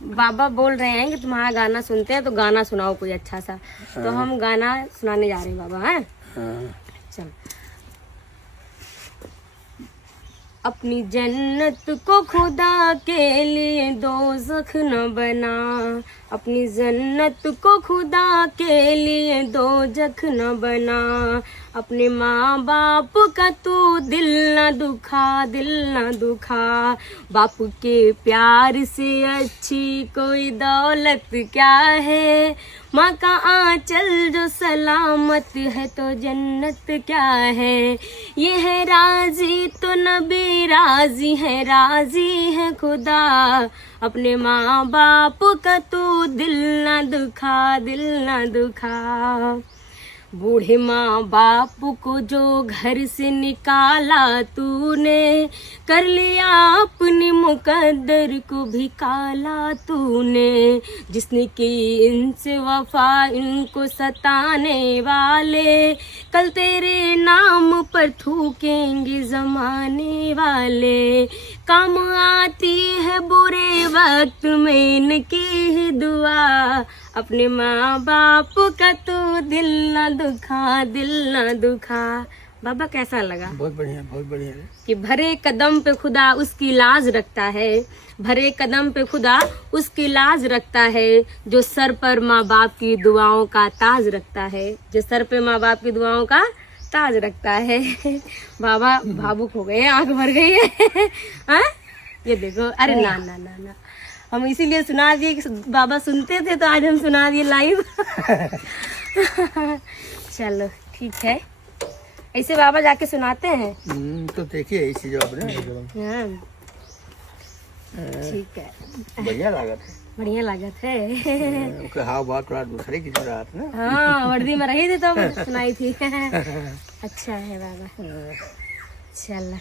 बाबा बोल रहे हैं कि तुम्हारा गाना सुनते हैं तो गाना सुनाओ कोई अच्छा सा। तो हम गाना सुनाने जा रहे हैं बाबा। हैं चल। अपनी जन्नत को खुदा के लिए दोज़ख न बना, अपनी जन्नत को खुदा के लिए दोज़ख न बना, अपने माँ बाप का तू दिल न दुखा, दिल न दुखा। बापू के प्यार से अच्छी कोई दौलत क्या है, माँ का आंचल जो सलामत है तो जन्नत क्या है। ये है राजी तो नबी राजी है, राजी है खुदा, अपने माँ बाप का तू दिल न दुखा, दिल न दुखा। बूढ़े माँ बाप को जो घर से निकाला तूने, कर लिया अपनी मुकद्दर को भी काला तूने। जिसने की इनसे वफा इनको सताने वाले, कल तेरे नाम पर थूकेंगे जमाने वाले। काम आती है बुरे वक्त में इनकी ही दुआ, अपने माँ बाप का तू दिल न दुखा, दिल न दुखा। बाबा कैसा लगा? बहुत बढ़िया, बहुत बढ़िया। कि भरे कदम पे खुदा उसकी लाज रखता है, भरे कदम पे खुदा उसकी लाज रखता है, जो सर पर माँ बाप की दुआओं का ताज रखता है, जो सर पे माँ बाप की दुआओं का ताज रखता है। बाबा भावुक हो गए, आंख भर गई है। हाँ ये देखो। अरे ना ना ना ना, हम इसीलिए सुना दिए कि बाबा सुनते थे तो आज हम सुना दिए लाइव। चलो ठीक है, ऐसे बाबा जाके सुनाते हैं। तो देखिए इसी जवाब ने। हाँ ठीक है, बढ़िया लागत है, बढ़िया लागत है। ओके हाव बात थोड़ा दूसरे की रात ना। हाँ वर्दी में रही थी तो सुनाई थी। अच्छा है बाबा। चल